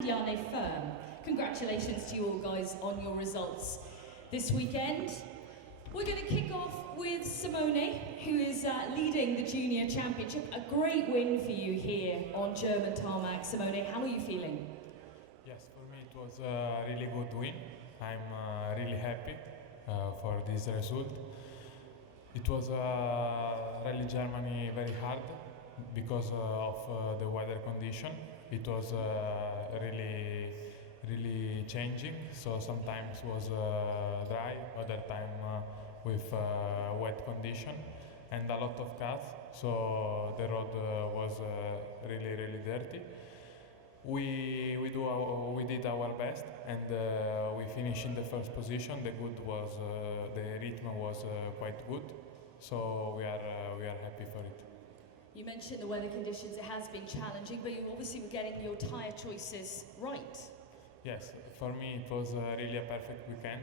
Janne Firm. Congratulations to you all guys on your results this weekend. We're going to kick off with Simone, who is leading the Junior Championship. A great win for you here on German tarmac. Simone, how are you feeling? Yes, for me it was a really good win. I'm really happy for this result. It was Rally Germany very hard because of the weather condition. It was really changing, so sometimes was dry, other time with wet condition and a lot of cars, so the road was really dirty. We did our best and we finished in the first position. The rhythm was quite good, so we are happy for it. You mentioned the weather conditions. It has been challenging, but you obviously were getting your tyre choices right. Yes, for me it was really a perfect weekend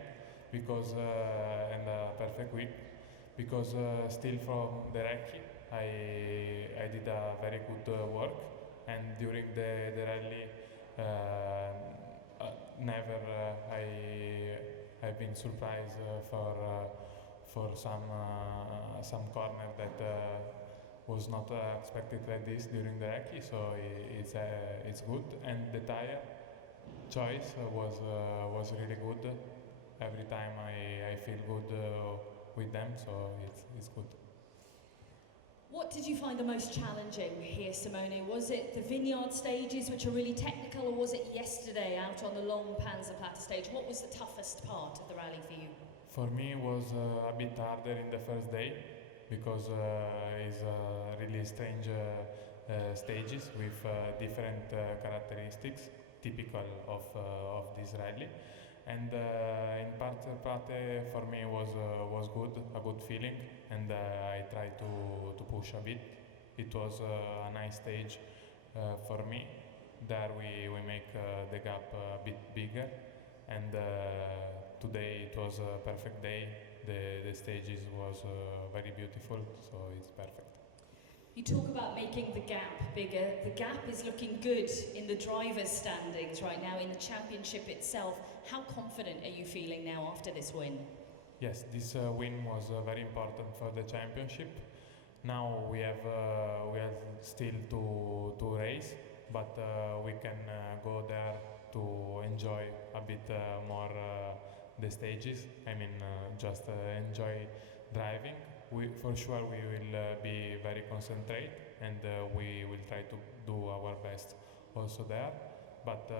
because and a perfect week because still from the recce I did a very good work, and during the rally never I've been surprised for some corner that was not expected like this during the recce, so it's good, and the tire choice was really good. Every time I feel good with them, so it's good. What did you find the most challenging here, Simone? Was it the vineyard stages, which are really technical, or was it yesterday out on the long Panzerplatte stage? What was the toughest part of the rally for you? For me, it was a bit harder in the first day because it's really strange stages with different characteristics typical of this rally. And in Panzerplatte for me was good, a good feeling, and I tried to push a bit. It was a nice stage for me. There we make the gap a bit bigger, and today it was a perfect day. The stages was very beautiful, so it's perfect. You talk about making the gap bigger. The gap is looking good in the drivers' standings right now, in the championship itself. How confident are you feeling now after this win? Yes, this win was very important for the championship. Now we have still to race, but we can go there to enjoy a bit more the stages. I mean, just enjoy driving. For sure we will be very concentrate, and we will try to do our best also there, but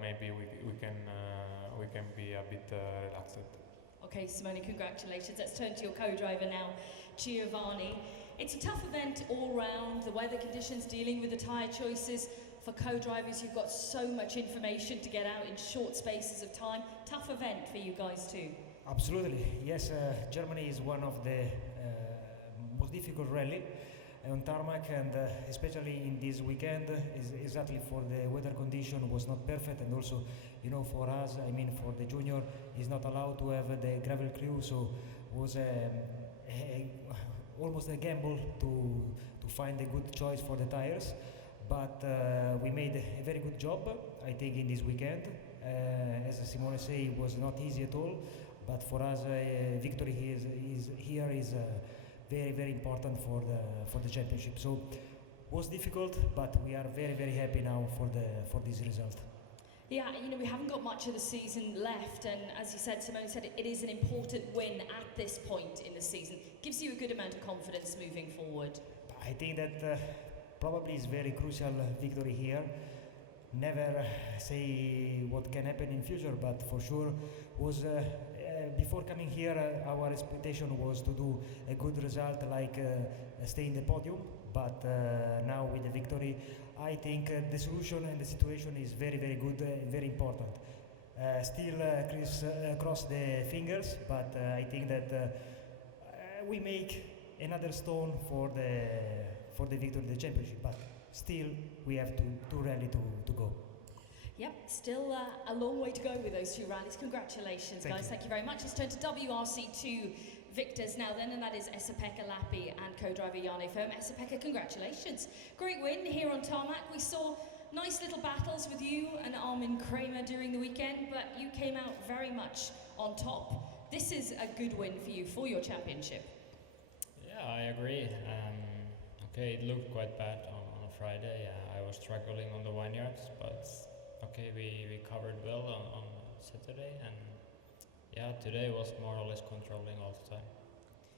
maybe we can be a bit relaxed. Okay, Simone, congratulations. Let's turn to your co-driver now, Giovanni. It's a tough event all round, the weather conditions, dealing with the tyre choices. For co-drivers, you've got so much information to get out in short spaces of time. Tough event for you guys too. Absolutely, yes. Germany is one of the most difficult rally on tarmac, and especially in this weekend, is exactly for the weather condition was not perfect, and also, you know, for us, I mean, for the junior, is not allowed to have the gravel crew, so was almost a gamble to find a good choice for the tires, but we made a very good job, I think, in this weekend. As Simone said, it was not easy at all. But for us, victory is very important for the championship. So was difficult, but we are very happy now for this result. Yeah, you know, we haven't got much of the season left, and as you said, Simone said, it is an important win at this point in the season. Gives you a good amount of confidence moving forward. I think that probably is very crucial victory here. Never say what can happen in future, but for sure was. Before coming here, our expectation was to do a good result, like stay in the podium. But now with the victory, I think the solution and the situation is very good, very important. Still cross the fingers, but I think that we make another stone for the victory of the championship. But still, we have two rally to go. Yep, still a long way to go with those two rallies. Congratulations, guys. Thank you very much. Let's turn to WRC2 victors now then, and that is Esa-Pekka Lappi and co-driver Janne Firm. Esa-Pekka, congratulations. Great win here on tarmac. We saw Nice little battles with you and Armin Kramer during the weekend, but you came out very much on top. This is a good win for you for your championship. Yeah, I agree. Okay, it looked quite bad on a Friday. I was struggling on the vineyards, but okay, we covered well on Saturday, and yeah, today was more or less controlling all the time.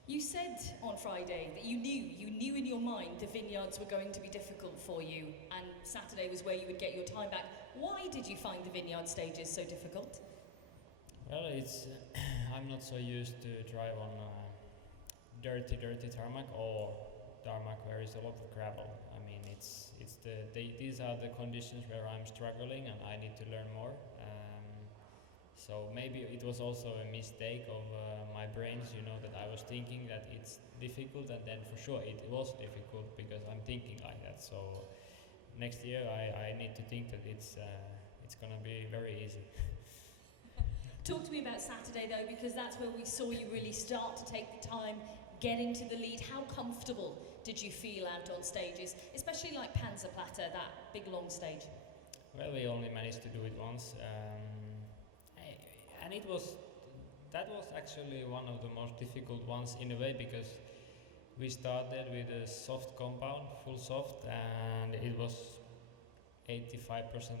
You said on Friday that you knew in your mind the vineyards were going to be difficult for you, and Saturday was where you would get your time back. Why did you find the vineyard stages so difficult? Well, I'm not so used to drive on dirty tarmac or tarmac where is a lot of gravel. I mean, these are the conditions where I'm struggling and I need to learn more. So maybe it was also a mistake of my brains, that I was thinking that it's difficult, and then for sure it was difficult because I'm thinking like that. So next year I need to think that it's gonna be very easy. Talk to me about Saturday though, because that's where we saw you really start to take the time getting to the lead. How comfortable did you feel out on stages, especially like Panzerplatte, that big long stage? Well, we only managed to do it once. And that was actually one of the most difficult ones in a way, because we started with a soft compound, full soft, and it was 85%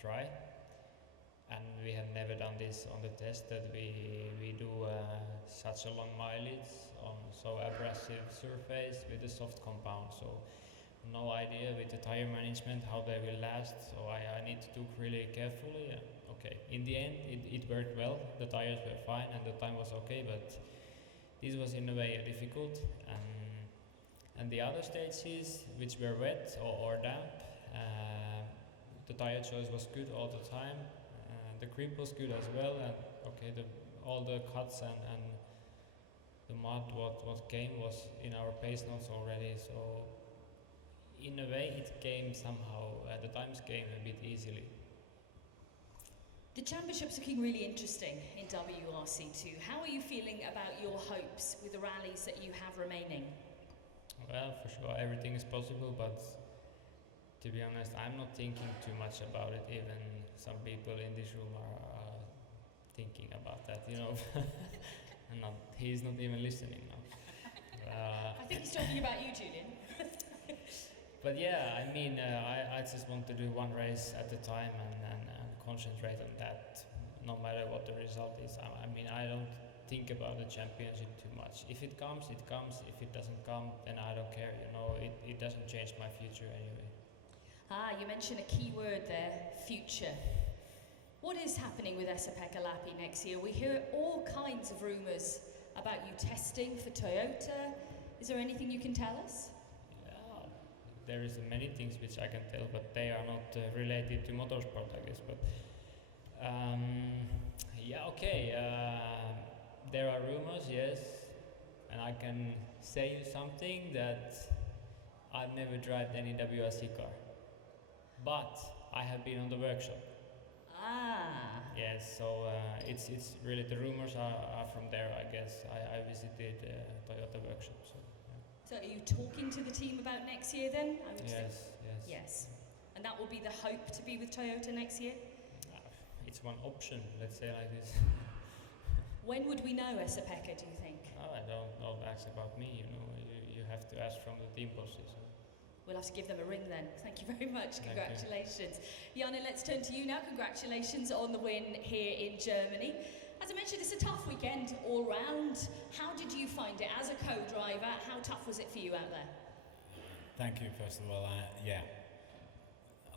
dry. And we have never done this on the test, that we do such a long mileage on so abrasive surface with a soft compound. So no idea with the tire management how they will last. So I need to do really carefully. Okay, in the end it worked well, the tires were fine and the time was okay, but this was in a way difficult. And the other stages which were wet or damp, the tire choice was good all the time, the grip was good as well, and okay, all the cuts and the mud what came was in our pace notes already, so in a way it came somehow, the times came a bit easily. The championship's looking really interesting in WRC2. How are you feeling about your hopes with the rallies that you have remaining? Well, for sure, everything is possible, but to be honest, I'm not thinking too much about it. Even some people in this room are thinking about that, and he's not even listening now. I think he's talking about you, Julian. But yeah, I mean, I just want to do one race at a time and concentrate on that, no matter what the result is. I mean, I don't think about the championship too much. If it comes, it comes. If it doesn't come, then I don't care. It doesn't change my future anyway. You mentioned a key word there, future. What is happening with Esa-Pekka Lappi next year? We hear all kinds of rumours about you testing for Toyota. Is there anything you can tell us? There is many things which I can tell, but they are not related to motorsport, I guess. But there are rumors, yes, and I can say you something that I've never driven any WRC car, but I have been on the workshop. Yes, so it's really, the rumors are from there, I guess. I visited Toyota workshop. So are you talking to the team about next year then? I would yes. Yes. And that will be the hope to be with Toyota next year? It's one option, let's say like this. When would we know Esa-Pekka, do you think? Don't ask about me, you have to ask from the team bosses. We'll have to give them a ring then. Thank you very much. Congratulations. Janne, let's turn to you now. Congratulations on the win here in Germany. As I mentioned, it's a tough weekend all round. How did you find it as a co-driver? How tough was it for you out there? Thank you, first of all.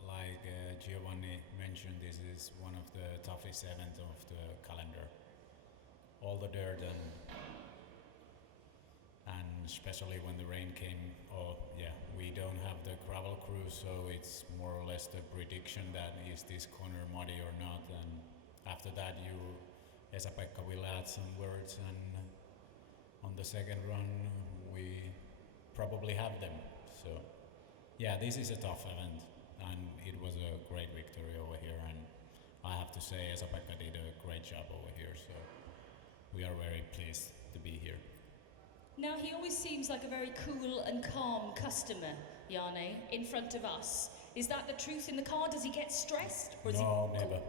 Like Giovanni mentioned, this is one of the toughest events of the calendar. All the dirt and especially when the rain came, we don't have the gravel crew, so it's more or less the prediction that is this corner muddy or not, and after that Esa-Pekka will add some words, and on the second run we probably have them. So yeah, this is a tough event and it was a great victory over here, and I have to say Esa-Pekka did a great job over here, so we are very pleased to be here. Now, he always seems like a very cool and calm customer, Janne, in front of us. Is that the truth in the car? Does he get stressed? Or is No, he never.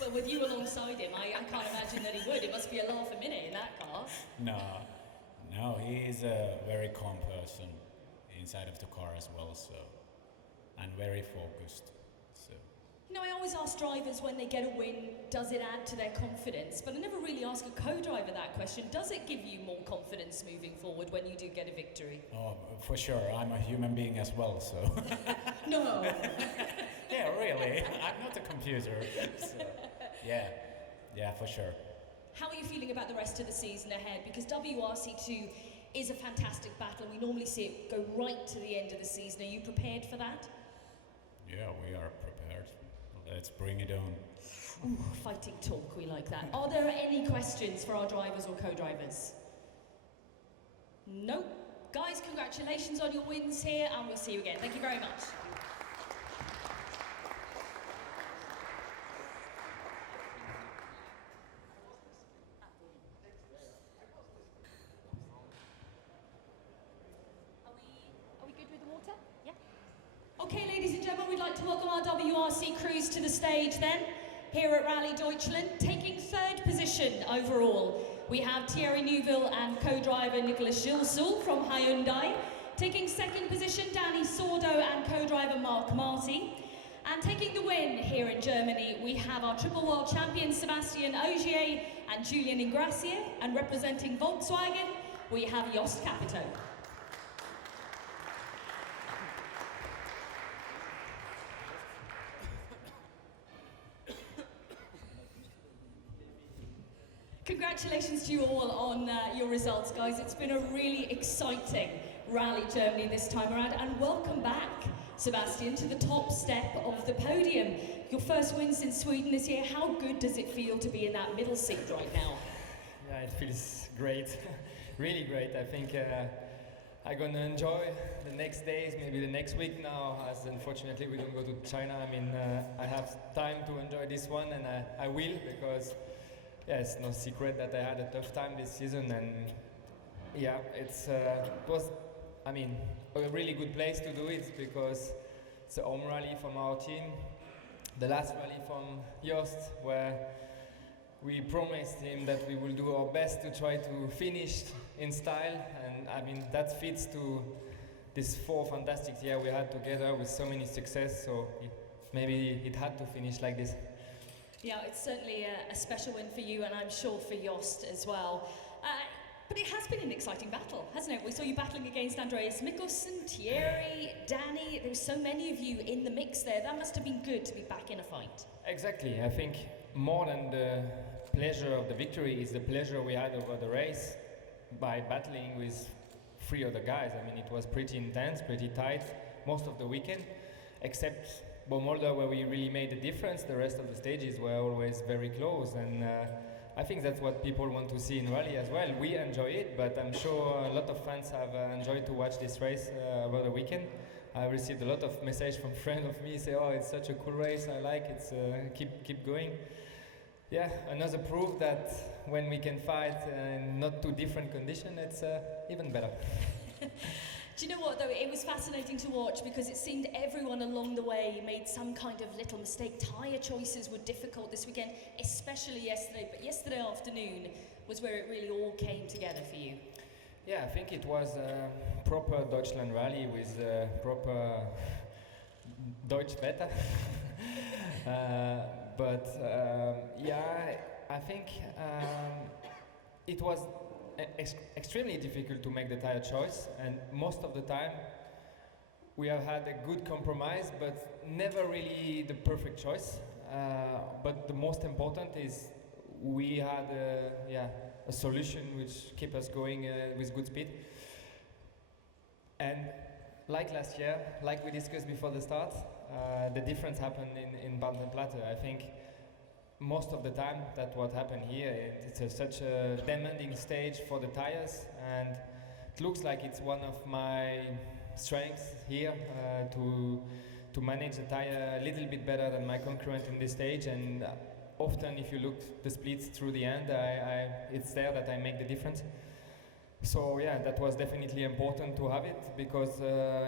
Well, with you alongside him, I can't imagine that he would. It must be a laugh a minute in that car. No, he is a very calm person inside of the car as well, so, and very focused. So. You know, I always ask drivers when they get a win, does it add to their confidence? But I never really ask a co-driver that question. Does it give you more confidence moving forward when you do get a victory? Oh, for sure. I'm a human being as well, so. No. Yeah, really. I'm not a computer. So, yeah, for sure. How are you feeling about the rest of the season ahead? Because WRC2 is a fantastic battle. We normally see it go right to the end of the season. Are you prepared for that? Yeah, we are prepared. Let's bring it on. Ooh, fighting talk, we like that. Are there any questions for our drivers or co-drivers? No? Guys, congratulations on your wins here, and we'll see you again. Thank you very much. Are we good with the water? Yeah. Okay, ladies and gentlemen, we'd like to welcome our WRC crews to the stage then. Here at Rallye Deutschland, taking third position overall, we have Thierry Neuville and co-driver Nicolas Gilsoul from Hyundai. Taking second position, Danny Sordo and co-driver Mark Marty. And taking the win here in Germany, we have our triple world champions Sebastian Ogier and Julian Ingracia. And representing Volkswagen, we have Jost Capito. Congratulations to you all on your results, guys. It's been a really exciting Rally Germany this time around, and welcome back, Sebastian, to the top step of the podium. Your first win since Sweden this year. How good does it feel to be in that middle seat right now? Yeah, it feels great, really great. I think I'm gonna enjoy the next days, maybe the next week now, as unfortunately we don't go to China. I mean, I have time to enjoy this one, and I will, because yeah, it's no secret that I had a tough time this season, and yeah, it was, I mean, a really good place to do it, because it's a home rally from our team, the last rally from Jost, where we promised him that we will do our best to try to finish in style, and I mean, that fits to this 4 fantastic years we had together with so many success, so maybe it had to finish like this. Yeah, it's certainly a special win for you, and I'm sure for Jost as well. But it has been an exciting battle, hasn't it? We saw you battling against Andreas Mikkelsen, Thierry, Danny. There were so many of you in the mix there. That must have been good to be back in a fight. Exactly. I think more than the pleasure of the victory is the pleasure we had over the race by battling with 3 other guys. I mean, it was pretty intense, pretty tight most of the weekend, except Bomolda, where we really made a difference. The rest of the stages were always very close, and I think that's what people want to see in rally as well. We enjoy it, but I'm sure a lot of fans have enjoyed to watch this race over the weekend. I received a lot of messages from friends of me say, "Oh, it's such a cool race, I like it, keep going." Yeah, another proof that when we can fight in not too different conditions, it's even better. Do you know what, though? It was fascinating to watch, because it seemed everyone along the way made some kind of little mistake. Tyre choices were difficult this weekend, especially yesterday. But yesterday afternoon was where it really all came together for you. Yeah, I think it was a proper Deutschland rally with proper Deutsch Wetter. Yeah, I think it was extremely difficult to make the tire choice, and most of the time we have had a good compromise, but never really the perfect choice. But the most important is we had a solution which kept us going with good speed. And like last year, like we discussed before the start, the difference happened in Bandenplatte. I think most of the time that what happened here, it's such a demanding stage for the tires, and it looks like it's one of my strengths here to manage the tire a little bit better than my concurrent in this stage. And often if you look the splits through the end, it's there that I make the difference. So yeah, that was definitely important to have it because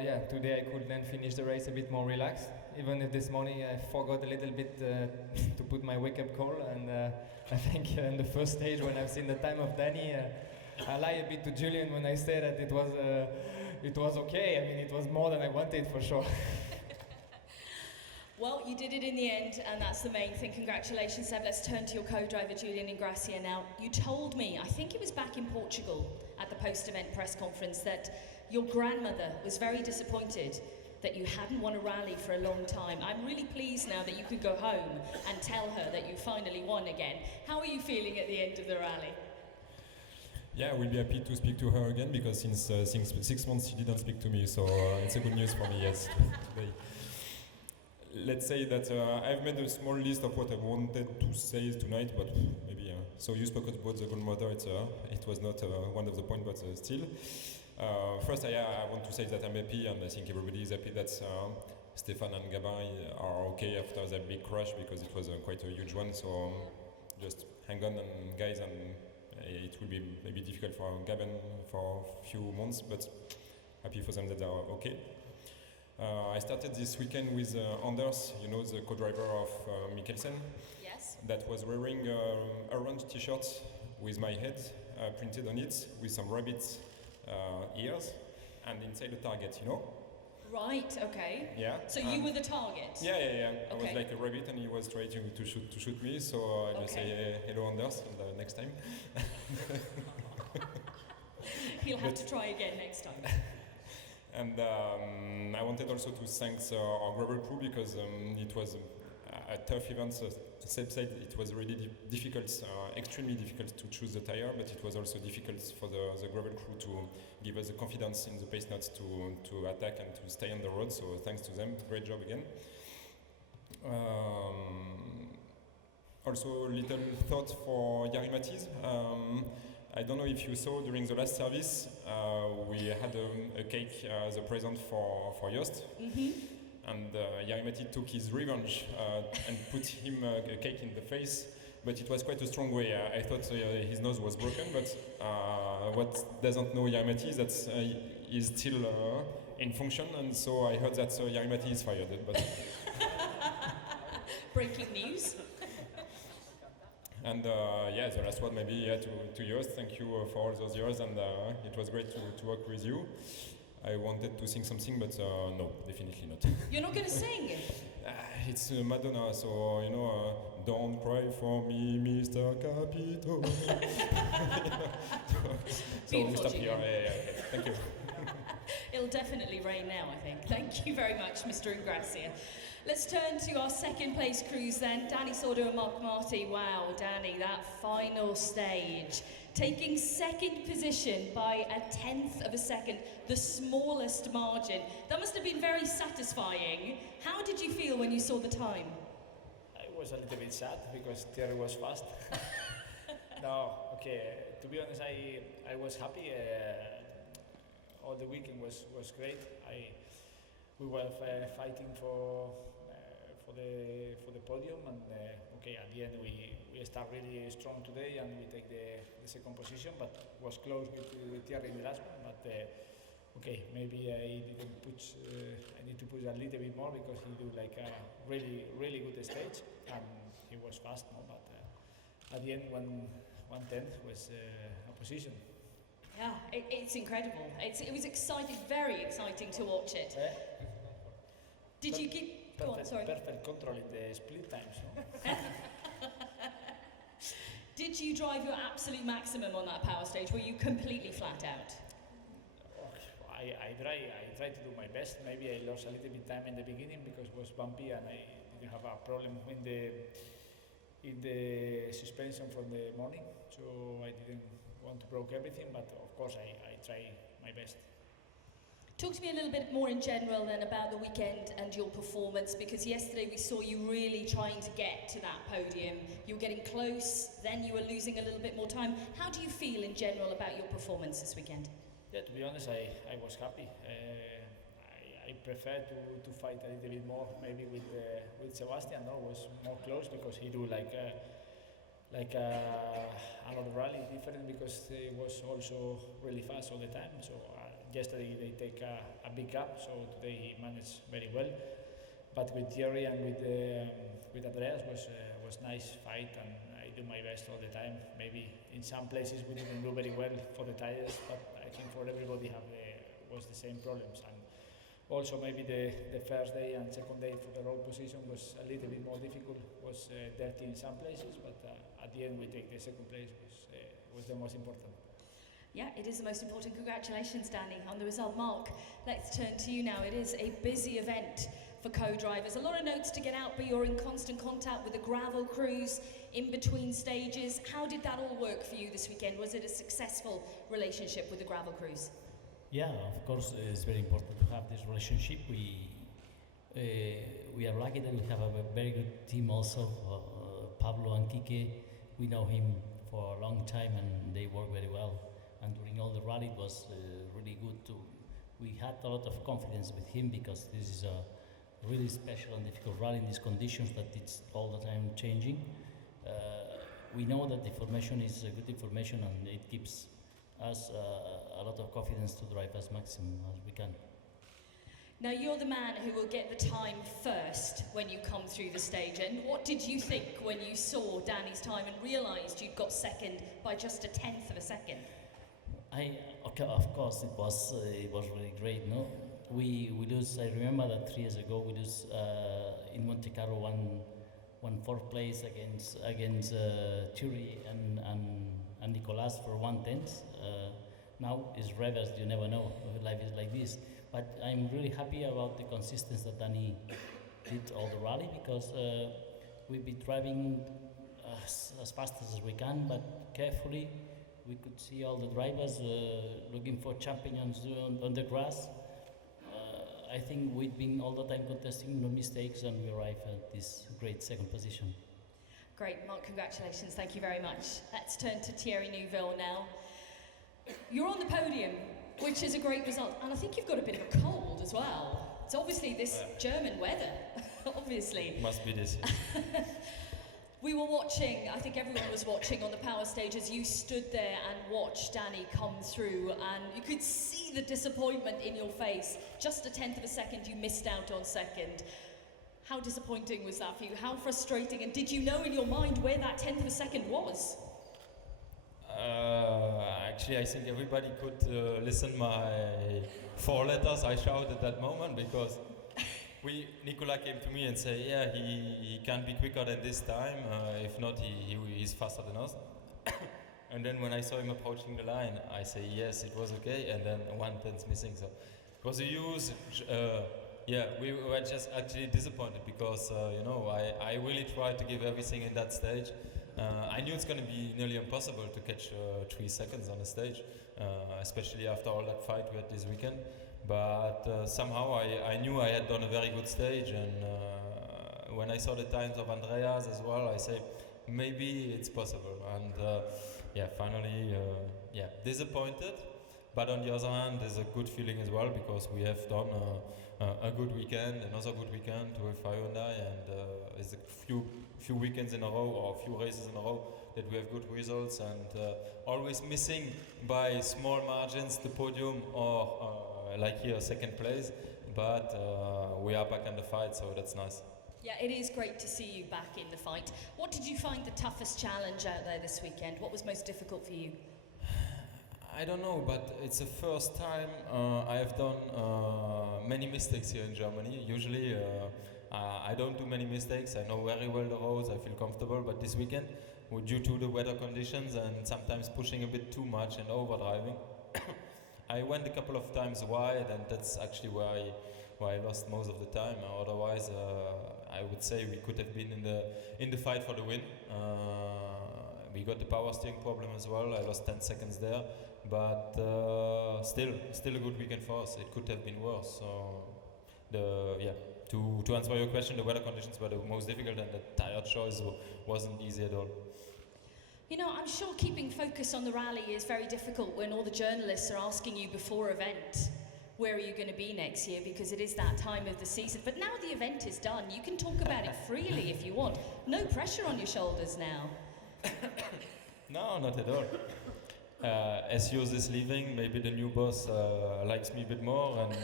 yeah, today I could then finish the race a bit more relaxed. Even if this morning I forgot a little bit to put my wake-up call, and I think in the first stage when I've seen the time of Danny, I lied a bit to Julian when I said that it was okay. I mean, it was more than I wanted for sure. Well, you did it in the end, and that's the main thing. Congratulations, Seb. Let's turn to your co-driver, Julian Ingrassia, now. You told me, I think it was back in Portugal at the post-event press conference, that your grandmother was very disappointed that you hadn't won a rally for a long time. I'm really pleased now that you could go home and tell her that you finally won again. How are you feeling at the end of the rally? Yeah, we'll be happy to speak to her again because since 6 months she didn't speak to me, so it's a good news for me, yes, today. Let's say that I've made a small list of what I wanted to say tonight, but maybe, so you spoke about the grandmother, it was not one of the points, but still. First, I want to say that I'm happy, and I think everybody is happy that Stefan and Gabin are okay after that big crash, because it was quite a huge one, so just hang on, guys, and it will be maybe difficult for Gabin for a few months, but happy for them that they are okay. I started this weekend with Anders, you know, the co-driver of Mikkelsen. Yes. That was wearing a orange t-shirt with my head printed on it, with some rabbit ears, and inside the target, you know? Right, okay. Yeah. So you were the target? Yeah. I was Okay. like a rabbit, and he was trying to shoot me, so I just say, hello Anders, and next time. He'll have to try again next time. And I wanted also to thank our gravel crew, because it was a tough event. Seb said it was really difficult, extremely difficult to choose the tire, but it was also difficult for the gravel crew to give us the confidence in the pace notes to attack and to stay on the road. So thanks to them, great job again. Also, a little thought for Jari Matiz. I don't know if you saw during the last service, we had a cake as a present for Jost. Mm-hmm. And Jari Matiz took his revenge and put him a cake in the face, but it was quite a strong way. I thought his nose was broken, but what doesn't know Jari Matiz, that he's still in function, and so I heard that Jari Matiz is fired. But Breaking news. And yeah, the last one maybe to Jost. Thank you for all those years, and it was great to work with you. I wanted to sing something, but no, definitely not. You're not going to sing? It's Madonna, so you know, don't cry for me, Mr. Capito. So we stop here. Yeah, okay. Thank you. It'll definitely rain now, I think. Thank you very much, Mr. Ingrassia. Let's turn to our second place crews then. Danny Sordo and Mark Marty. Wow, Danny, that final stage. Taking second position by 1/10 of a second, the smallest margin. That must have been very satisfying. How did you feel when you saw the time? I was a little bit sad because Thierry was fast. No, okay, to be honest, I was happy. All the weekend was great. We were fighting for the podium, and okay, at the end we start really strong today, and we take the second position, but was close with Thierry in the last one. But okay, maybe I didn't push. I need to push a little bit more because he do like a really good stage, and he was fast, no? But at the end, 1/10 was a position. Yeah, it's incredible. It was exciting, very exciting to watch it. Did you get... Go on, sorry. Perfect control in the split times, no? Did you drive your absolute maximum on that power stage? Were you completely flat out? I tried to do my best. Maybe I lost a little bit time in the beginning because it was bumpy and I didn't have a problem in the suspension from the morning, so I didn't want to break everything, but of course I try my best. Talk to me a little bit more in general then about the weekend and your performance, because yesterday we saw you really trying to get to that podium. You were getting close, then you were losing a little bit more time. How do you feel in general about your performance this weekend? Yeah, to be honest, I was happy. I prefer to fight a little bit more, maybe with Sebastian. No, it was more close because he do like like another rally different because it was also really fast all the time. So yesterday they take a big gap, so today he managed very well. But with Thierry and with Andreas was nice fight, and I do my best all the time. Maybe in some places we didn't do very well for the tires, but I think for everybody was the same problems. And also maybe the first day and second day for the road position was a little bit more difficult, was dirty in some places, but at the end we take the second place, was the most important. Yeah, it is the most important. Congratulations, Danny, on the result. Mark, let's turn to you now. It is a busy event for co-drivers. A lot of notes to get out, but you're in constant contact with the gravel crews in between stages. How did that all work for you this weekend? Was it a successful relationship with the gravel crews? Yeah, of course, it's very important to have this relationship. We are lucky that we have a very good team also. Pablo and Kike, we know him for a long time and they work very well. And during all the rally it was really good too. We had a lot of confidence with him because this is a really special and difficult rally in these conditions that it's all the time changing. We know that the information is good information and it gives us a lot of confidence to drive as maximum as we can. Now you're the man who will get the time first when you come through the stage. And what did you think when you saw Danny's time and realised you'd got second by just a tenth of a second? Of course, it was really great. No, we lose. I remember that 3 years ago we lose in Monte Carlo one fourth place against Thierry and Nicolas for 1/10. Now it's reversed. You never know. Life is like this. But I'm really happy about the consistency that Danny did all the rally because we've been driving as fast as we can, but carefully. We could see all the drivers looking for champions on the grass. I think we've been all the time contesting, no mistakes, and we arrived at this great second position. Great, Mark, congratulations. Thank you very much. Let's turn to Thierry Neuville now. You're on the podium, which is a great result, and I think you've got a bit of a cold as well. It's obviously this German weather, obviously. Must be this. We were watching, I think everyone was watching on the power stage as you stood there and watched Danny come through, and you could see the disappointment in your face. Just a tenth of a second, you missed out on second. How disappointing was that for you? How frustrating? And did you know in your mind where that tenth of a second was? Actually, I think everybody could listen my 4 letters I shouted at that moment because Nicolas came to me and said, yeah, he can be quicker than this time. If not, he's faster than us. And then when I saw him approaching the line, I say, yes, it was okay. And then 1/10 missing. So it was a huge, we were just actually disappointed because, I really tried to give everything in that stage. I knew it's going to be nearly impossible to catch 3 seconds on the stage, especially after all that fight we had this weekend. But somehow I knew I had done a very good stage, and when I saw the times of Andreas as well, I say maybe it's possible. And finally, disappointed. But on the other hand, there's a good feeling as well because we have done a good weekend, another good weekend with Hyundai, and it's a few weekends in a row or a few races in a row that we have good results, and always missing by small margins the podium or like here, second place, but we are back in the fight, so that's nice. Yeah, it is great to see you back in the fight. What did you find the toughest challenge out there this weekend? What was most difficult for you? I don't know, but it's the first time I have done many mistakes here in Germany. Usually I don't do many mistakes. I know very well the roads, I feel comfortable, but this weekend, due to the weather conditions and sometimes pushing a bit too much and overdriving, I went a couple of times wide, and that's actually where I lost most of the time. Otherwise, I would say we could have been in the fight for the win. We got the power steering problem as well. I lost 10 seconds there, but still a good weekend for us. It could have been worse. So, to answer your question, the weather conditions were the most difficult, and the tire choice wasn't easy at all. You know, I'm sure keeping focus on the rally is very difficult when all the journalists are asking you before event, where are you going to be next year, because it is that time of the season. But now the event is done, you can talk about it freely if you want. No pressure on your shoulders now. No, not at all. As Jos is leaving, maybe the new boss likes me a bit more and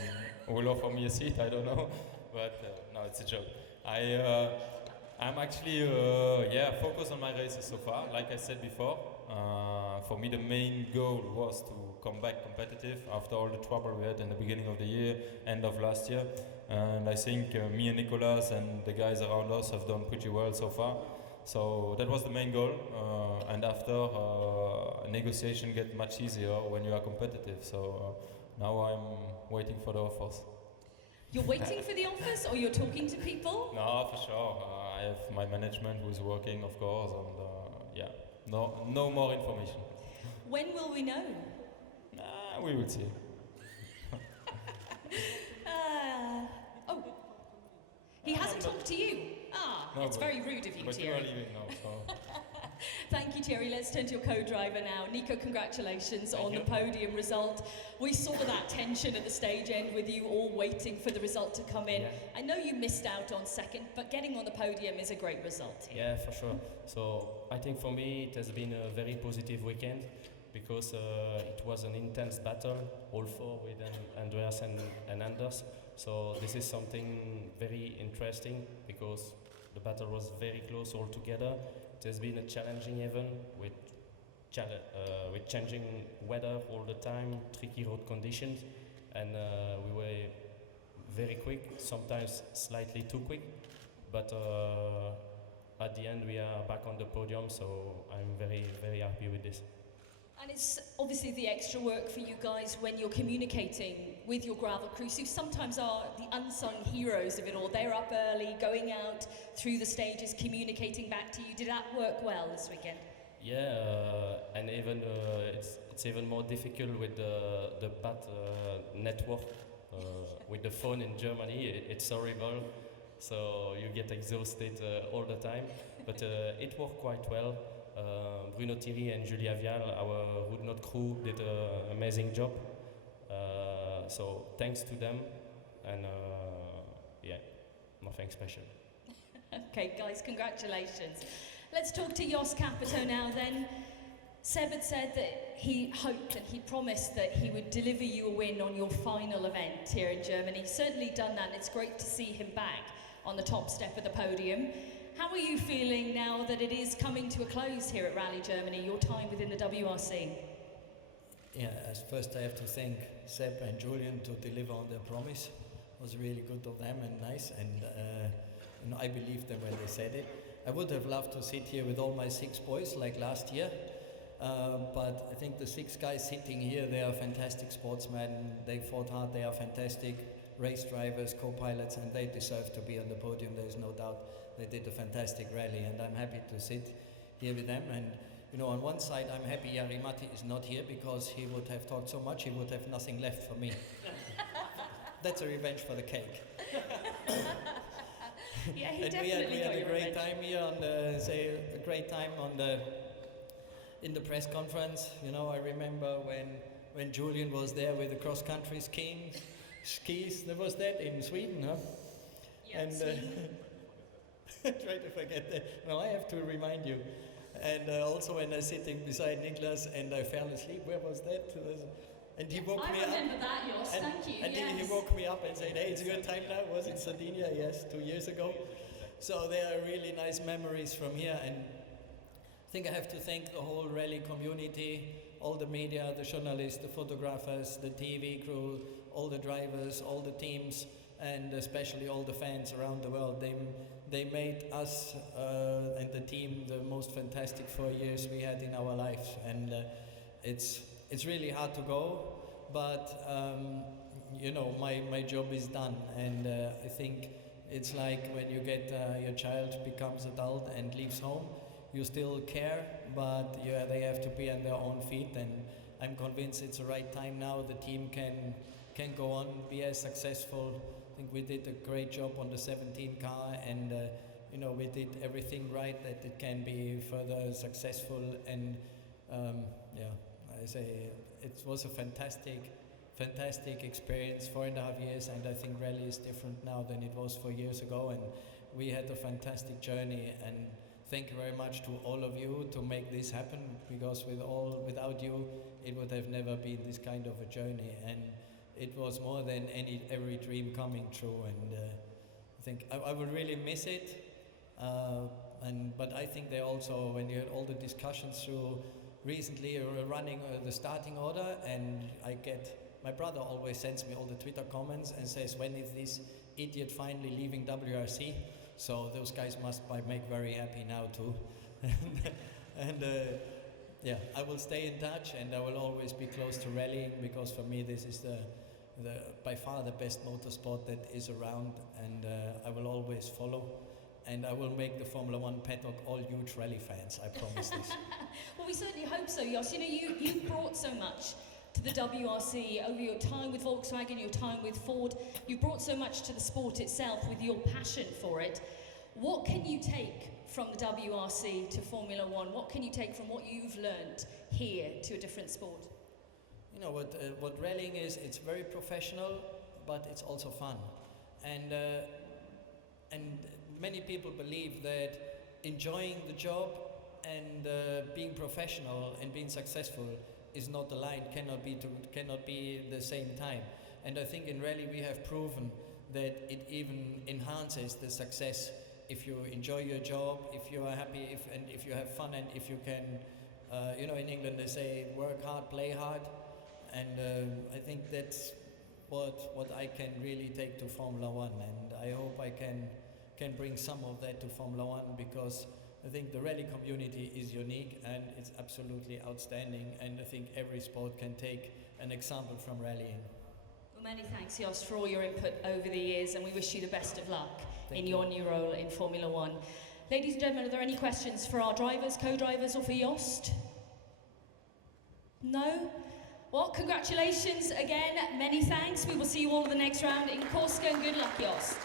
will offer me a seat, I don't know. But no, it's a joke. I'm actually focused on my races so far. Like I said before, for me the main goal was to come back competitive after all the trouble we had in the beginning of the year, end of last year. And I think me and Nicolas and the guys around us have done pretty well so far. So that was the main goal. And after, negotiation gets much easier when you are competitive. So now I'm waiting for the offers. You're waiting for the offers, or you're talking to people? No, for sure. I have my management who is working, of course, and no more information. When will we know? We will see. He hasn't talked to you. No, it's very rude of you, but Thierry. you are leaving now, so. Thank you, Thierry. Let's turn to your co-driver now. Nico, congratulations on the podium result. We saw that tension at the stage end with you all waiting for the result to come in. Yeah. I know you missed out on second, but getting on the podium is a great result here. Yeah, for sure. So I think for me it has been a very positive weekend because it was an intense battle, all four with Andreas and Anders. So this is something very interesting because the battle was very close all together. It has been a challenging event with changing weather all the time, tricky road conditions, and we were very quick, sometimes slightly too quick, but at the end we are back on the podium, so I'm very, very happy with this. And it's obviously the extra work for you guys when you're communicating with your gravel crews, who sometimes are the unsung heroes of it all. They're up early, going out through the stages, communicating back to you. Did that work well this weekend? Yeah, and even it's even more difficult with the bad network with the phone in Germany. It's horrible, so you get exhausted all the time. But it worked quite well. Bruno Thierry and Julia Vial, our route note crew, did an amazing job. So thanks to them, and nothing special. Okay, guys, congratulations. Let's talk to Jos Capito now then. Seb had said that he hoped and he promised that he would deliver you a win on your final event here in Germany. He's certainly done that, and it's great to see him back on the top step of the podium. How are you feeling now that it is coming to a close here at Rally Germany, your time within the WRC? Yeah, first I have to thank Seb and Julian to deliver on their promise. It was really good of them and nice, and I believed them when they said it. I would have loved to sit here with all my 6 boys like last year, but I think the 6 guys sitting here, they are fantastic sportsmen. They fought hard, they are fantastic race drivers, co-pilots, and they deserve to be on the podium, there's no doubt. They did a fantastic rally, and I'm happy to sit here with them. And you know, on one side, I'm happy Jari Matti is not here because he would have talked so much, he would have nothing left for me. That's a revenge for the cake. Yeah, he and definitely we had got a your great revenge. time here in the press conference. You know, I remember when Julian was there with the cross country skis. There was that in Sweden, huh? Yeah, and try to forget that. No, I have to remind you. And also when I was sitting beside Niklas and I fell asleep, where was that? And he woke me up. I remember that, Jos, thank you, And yes. he woke me up and said, hey, it's your time now. Was it Sardinia? Yes, 2 years ago. So there are really nice memories from here. And I think I have to thank the whole rally community, all the media, the journalists, the photographers, the TV crew, all the drivers, all the teams, and especially all the fans around the world. They made us and the team the most fantastic 4 years we had in our lives. And it's really hard to go, but you know, my job is done. And I think it's like when you get your child becomes adult and leaves home, you still care, but they have to be on their own feet. And I'm convinced it's the right time now. The team can go on, be as successful. I think we did a great job on the 17 car, and you know, we did everything right that it can be further successful. And yeah, I say it was a fantastic experience, 4.5 years, and I think rally is different now than it was 4 years ago. And we had a fantastic journey, and thank you very much to all of you to make this happen, because without you, it would have never been this kind of a journey, and it was more than every dream coming true, and I think I will really miss it. But I think they also, when you had all the discussions through recently running the starting order, and my brother always sends me all the Twitter comments and says, when is this idiot finally leaving WRC? So those guys must make very happy now too. And yeah, I will stay in touch, and I will always be close to rallying, because for me this is by far the best motorsport that is around, and I will always follow. And I will make the Formula One paddock all huge rally fans, I promise this. Well, we certainly hope so, Jos. You know, you brought so much to the WRC over your time with Volkswagen, your time with Ford. You brought so much to the sport itself with your passion for it. What can you take from the WRC to Formula One? What can you take from what you've learned here to a different sport? You know, what rallying is, it's very professional, but it's also fun. And many people believe that enjoying the job and being professional and being successful is not aligned, cannot be the same time. And I think in rally we have proven that it even enhances the success if you enjoy your job, if you are happy, if you have fun, and if you can, you know, in England they say work hard, play hard, and I think that's what I can really take to Formula One, and I hope I can bring some of that to Formula One, because I think the rally community is unique and it's absolutely outstanding, and I think every sport can take an example from rallying. Well, many thanks, Jos, for all your input over the years, and we wish you the best of luck in your new role in Formula One. Ladies and gentlemen, are there any questions for our drivers, co-drivers, or for Jost? No? Well, congratulations again, many thanks. We will see you all in the next round in Corsica, and good luck, Jost.